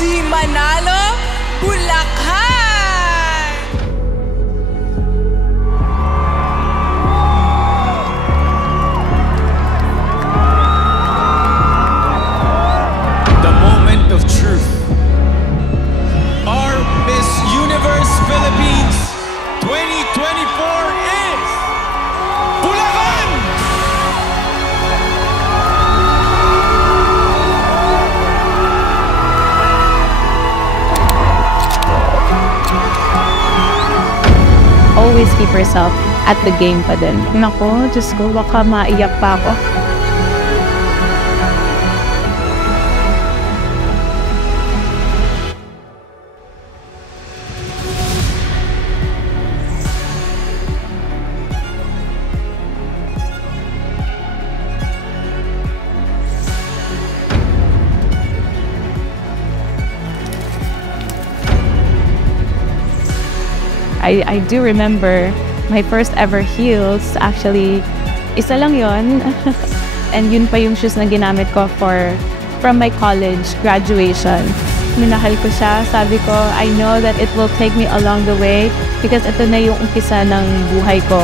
si Manalo Bulacan! The moment of truth. Our Miss Universe Philippines 2024 is Bulacan! Always keep yourself at the game pa din. Nako, Diyos ko, baka maiyak pa ako. I do remember my first ever heels. Actually, isa lang yon. And yun pa yung shoes na ginamit ko from my college graduation. Minahal ko siya. Sabi ko, I know that it will take me along the way because ito na yung umpisa ng buhay ko.